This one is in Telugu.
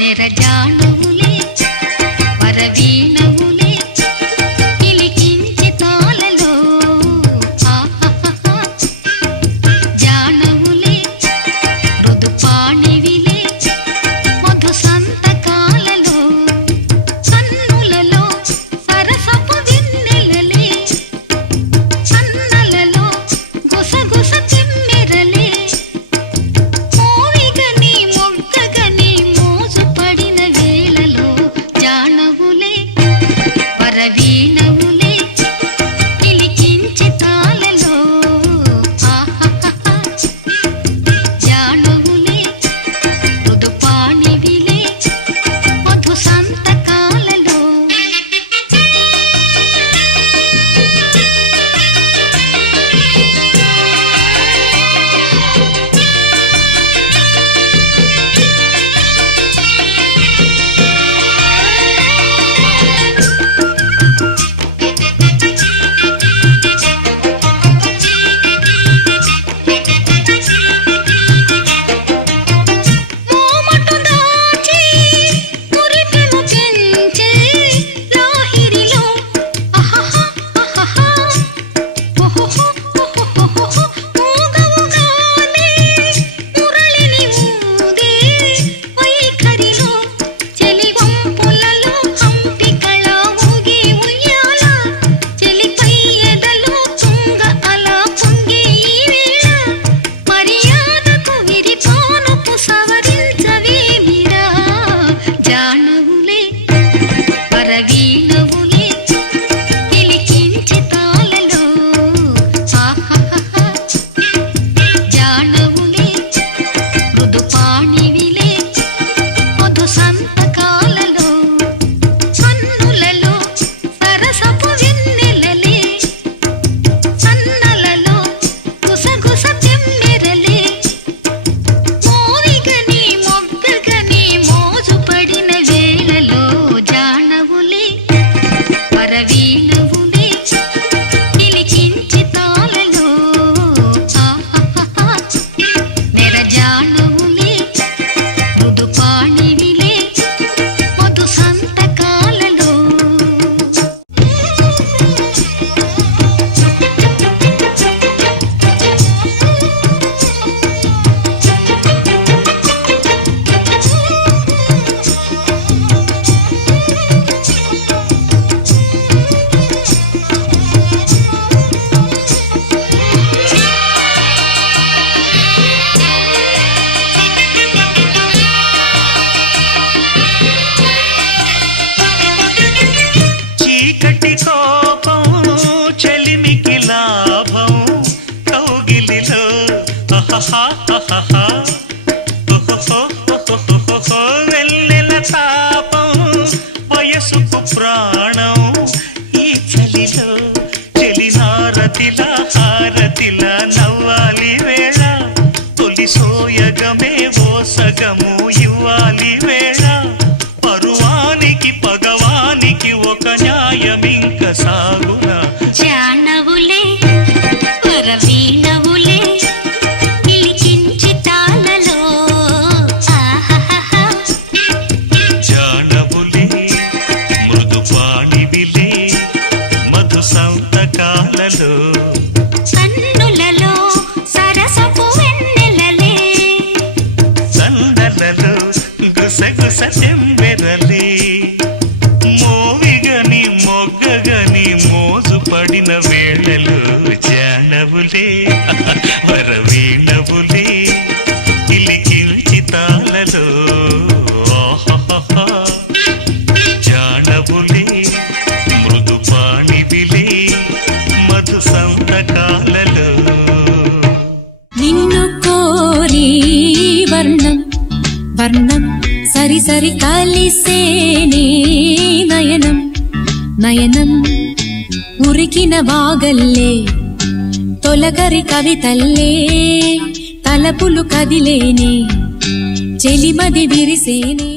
నెరజానవులే వరవీణవులే పిలికించి తాళలో జానవులే మృదుపాణివిలే మధు సంతకాలలో కన్నులలో సరసపు వెన్నెలలే సన్నలలో గుసగుస తిమ్మెరలే మోవిగని మొగ్గగని మోజు పడిన వేళలో జానవులే వరవీణవులే పిలికించి తాళలో జానవులే మృదుపాణివిలే మధు సంతకాలలో మోమటు దాచి మురిపెము పెంచే లాహిరిలో అహహ అహహ ఓహోహో ఓహోహో ఊగవుగానే మురళిని ఊదే వైఖరిలో చెలివంపులలో హంపికళ ఊగి ఉయ్యాల చెలిపై ఎదలో తుంగ అలా పొంగే ఈ వేళ మర్యాదకు విరిపానుపు సవరించవేమిరా జానవులే వరవీణవులే పిలికించి తాళలో జానవులే మృదుపాణివిలే మధు సంతకాలలో కన్నులలో సరసపు వెన్నెలలే సన్నలలో గుసగుస తిమ్మెరలే మోవిగని మొగ్గగని మోజు పడిన వేళలో జానవులే వరవీణవులే పిలికించి తాళలో నెరజానవులే మృదుపాణివిలే మధు సంతకాలలో చీకటి కోపం చెలిమికి లాభం కౌగిలిలో వెన్నెల తాపం వయసుకు ప్రాణం ఈ చలిలో చెలిహారతిలా హారతిలా నవ్వాలి వేళ తొలి సోయగమే ఓ సగము ఇవ్వాలి వేళ పరువానికి పగవానికి ఒక న్యాయమింక సాగునా జానవులే వరవీణవులే పిలికించి తాళలో జానవులే మృదుపాణివిలే మధు సంతకాలలో కన్నులలో సరసపు వెన్నెలలే సన్నలలో గుసగుస తెమ్మెరలే మోవిగని మొగ్గగని మోజు పడిన వేళలు జానవులే వరవీణవులే పిలికించి తాళలో జానవులే మృదుపాణివిలే మధు సంతకాలలో నిన్ను కోరి వర్ణం వర్ణం సరి సరి కలిసేనే నయనం నయనం ఉరికిన వాగల్లే తొలకరి కవితల్లే తలపులు కదిలేనే చెలిమది విరిసేనే